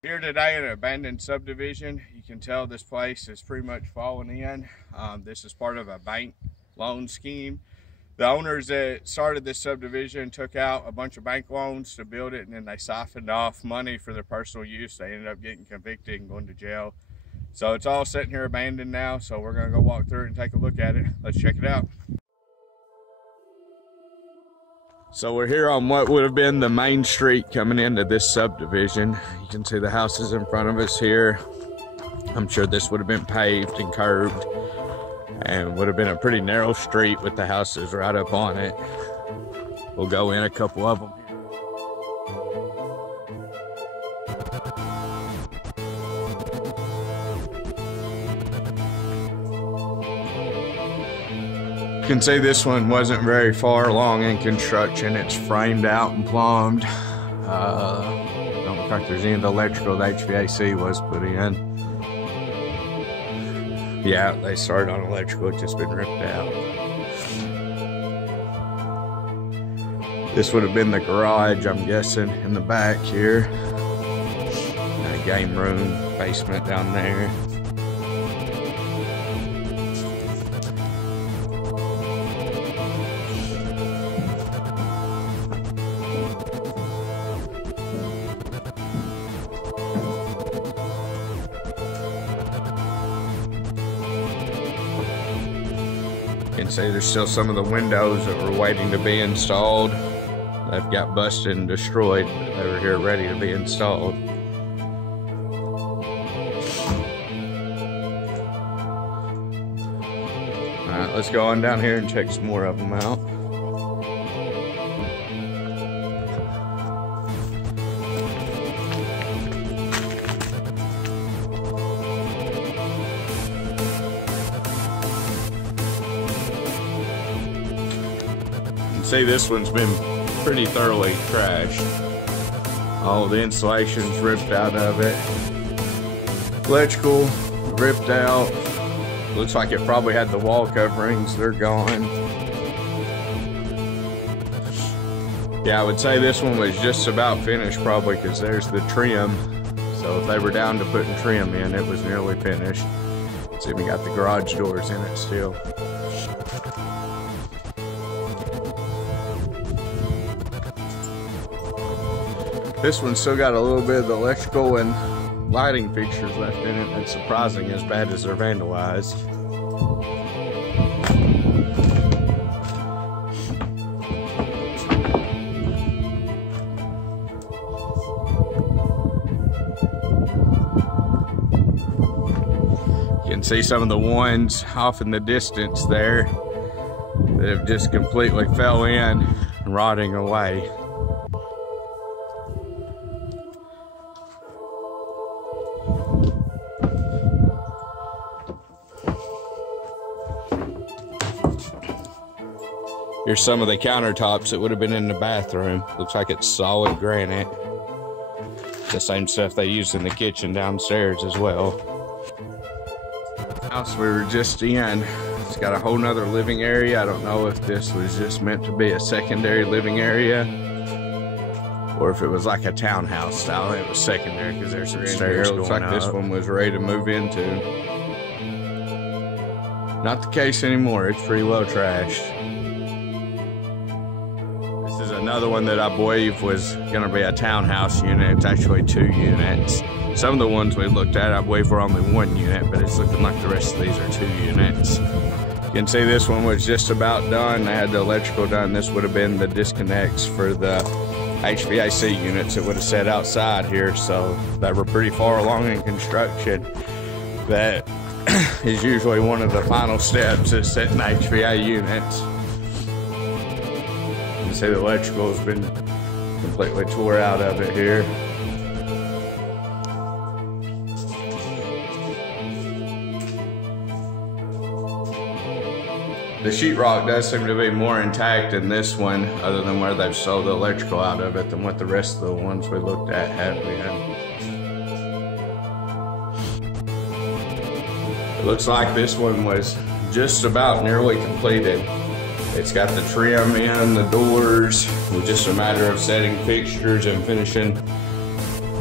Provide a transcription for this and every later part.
Here today at an abandoned subdivision. You can tell this place is pretty much fallen in. This is part of a bank loan scheme. The owners that started this subdivision took out a bunch of bank loans to build it, and then they siphoned off money for their personal use. They ended up getting convicted and going to jail. So it's all sitting here abandoned now. So we're gonna go walk through it and take a look at it. Let's check it out. So we're here on what would have been the main street coming into this subdivision. You can see the houses in front of us here. I'm sure this would have been paved and curbed and would have been a pretty narrow street with the houses right up on it. We'll go in a couple of them. You can see this one wasn't very far along in construction. It's framed out and plumbed. Don't look like there's any of the electrical. The HVAC was put in. Yeah, they started on electrical. It's just been ripped out. This would have been the garage, I'm guessing, in the back here. And a game room, basement down there. You can see there's still some of the windows that were waiting to be installed. They've got busted and destroyed, but they were here ready to be installed. Alright, let's go on down here and check some more of them out. See, this one's been pretty thoroughly trashed. All the insulation's ripped out of it. Electrical ripped out. Looks like it probably had the wall coverings. They're gone. Yeah, I would say this one was just about finished probably because there's the trim. So if they were down to putting trim in, it was nearly finished. It's even got the garage doors in it still. This one's still got a little bit of the electrical and lighting fixtures left in it. It's surprising as bad as they're vandalized. You can see some of the ones off in the distance there that have just completely fell in, rotting away. Here's some of the countertops that would have been in the bathroom. Looks like it's solid granite. The same stuff they used in the kitchen downstairs as well. The house we were just in, it's got a whole nother living area. I don't know if this was just meant to be a secondary living area or if it was like a townhouse style. It was secondary because there's some stairs going up. Looks like this one was ready to move into. Not the case anymore. It's pretty well trashed. This is another one that I believe was going to be a townhouse unit. It's actually 2 units. Some of the ones we looked at, I believe, were only 1 unit, but it's looking like the rest of these are 2 units. You can see this one was just about done. They had the electrical done. This would have been the disconnects for the HVAC units that would have set outside here, so they were pretty far along in construction. That is usually one of the final steps, is setting HVAC units. You can see the electrical has been completely tore out of it here. The sheetrock does seem to be more intact in this one, other than where they've sold the electrical out of it, than what the rest of the ones we looked at have been. It looks like this one was just about nearly completed. It's got the trim in, the doors. It was just a matter of setting fixtures and finishing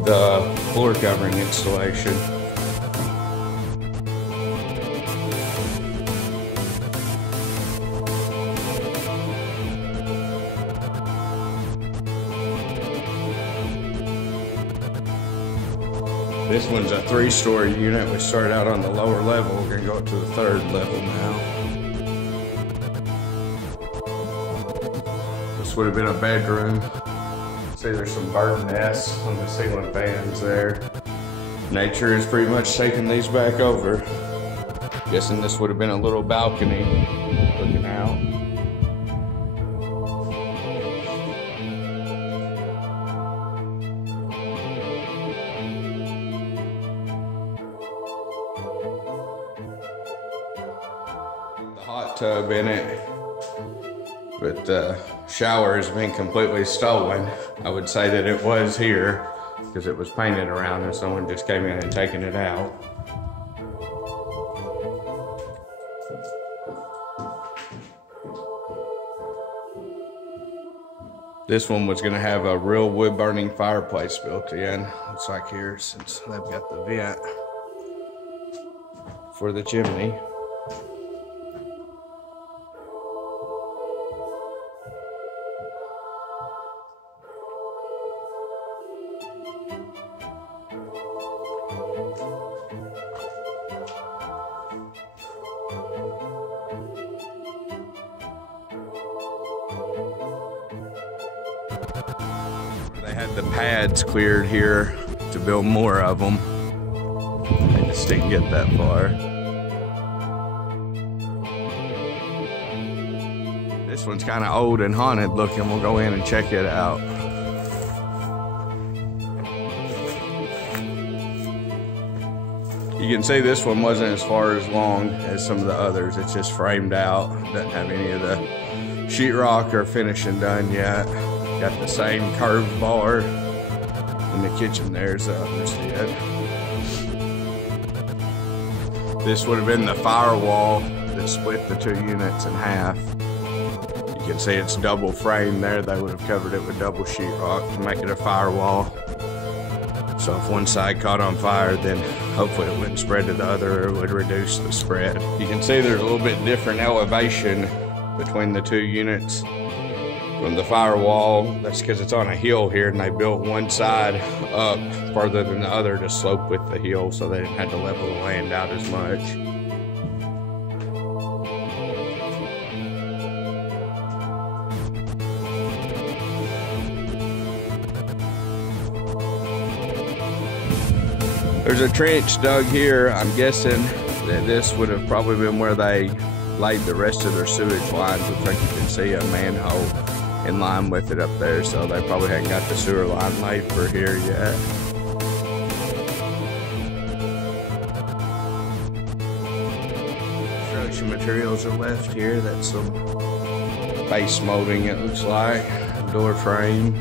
the floor covering installation. This one's a 3-story unit. We started out on the lower level. We're gonna go up to the 3rd level now. This would have been a bedroom. See, there's some bird nests on the ceiling fans there. Nature has pretty much taken these back over. Guessing this would have been a little balcony looking out. Hot tub in it, but the shower has been completely stolen. I would say that it was here because it was painted around and someone just came in and taken it out. This one was gonna have a real wood burning fireplace built in. Looks like here, since they've got the vent for the chimney. They had the pads cleared here to build more of them. They just didn't get that far. This one's kind of old and haunted looking. We'll go in and check it out. You can see this one wasn't as far as long as some of the others. It's just framed out. Doesn't have any of the sheetrock or finishing done yet. Got the same curved bar in the kitchen there as the others did. This would have been the firewall that split the 2 units in half. You can see it's double frame there. They would have covered it with double sheetrock to make it a firewall. So if one side caught on fire, then hopefully it wouldn't spread to the other, or it would reduce the spread. You can see there's a little bit different elevation between the 2 units. From the firewall, that's because it's on a hill here, and they built one side up further than the other to slope with the hill, so they didn't have to level the land out as much. There's a trench dug here. I'm guessing that this would have probably been where they laid the rest of their sewage lines. Looks like you can see a manhole in line with it up there, so they probably hadn't got the sewer line laid for here yet. Construction materials are left here. That's some base molding, it looks like. Door frame.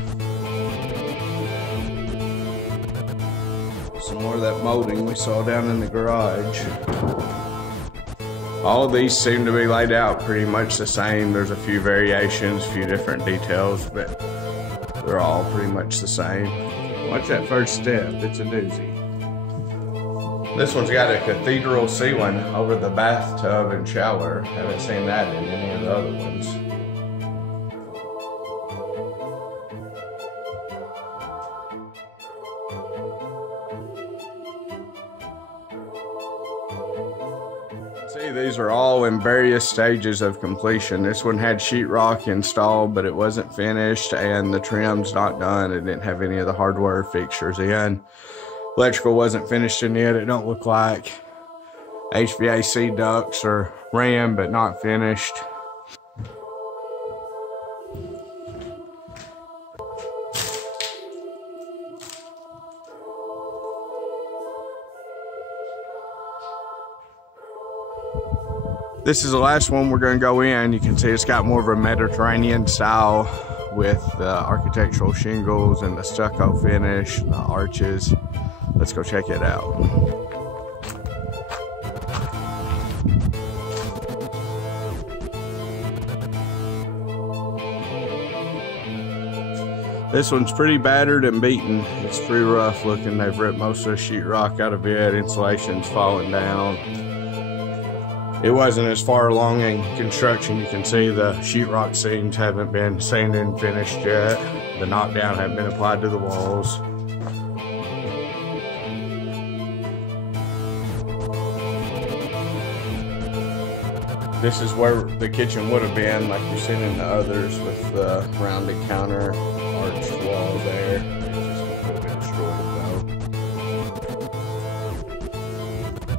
Some more of that molding we saw down in the garage. All of these seem to be laid out pretty much the same. There's a few variations, a few different details, but they're all pretty much the same. Watch that first step, it's a doozy. This one's got a cathedral ceiling over the bathtub and shower. Haven't seen that in any of the other ones. See, these are all in various stages of completion. This one had sheetrock installed, but it wasn't finished, and the trim's not done. It didn't have any of the hardware fixtures in. Electrical wasn't finished in yet, it don't look like. HVAC ducts are ran, but not finished. This is the last one we're going to go in. You can see it's got more of a Mediterranean style with the architectural shingles and the stucco finish, the arches. Let's go check it out. This one's pretty battered and beaten. It's pretty rough looking. They've ripped most of the sheetrock out of it. Insulation's falling down. It wasn't as far along in construction. You can see the sheetrock seams haven't been sanded and finished yet. The knockdown hasn't been applied to the walls. This is where the kitchen would have been, like you've seen in the others, with the rounded counter, arched wall there. It's just completely destroyed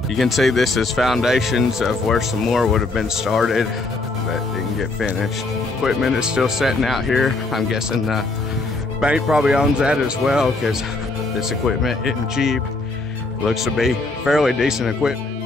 though. You can see this is foundations of where some more would have been started that didn't get finished. Equipment is still sitting out here. I'm guessing the bank probably owns that as well, because this equipment isn't cheap. It looks to be fairly decent equipment.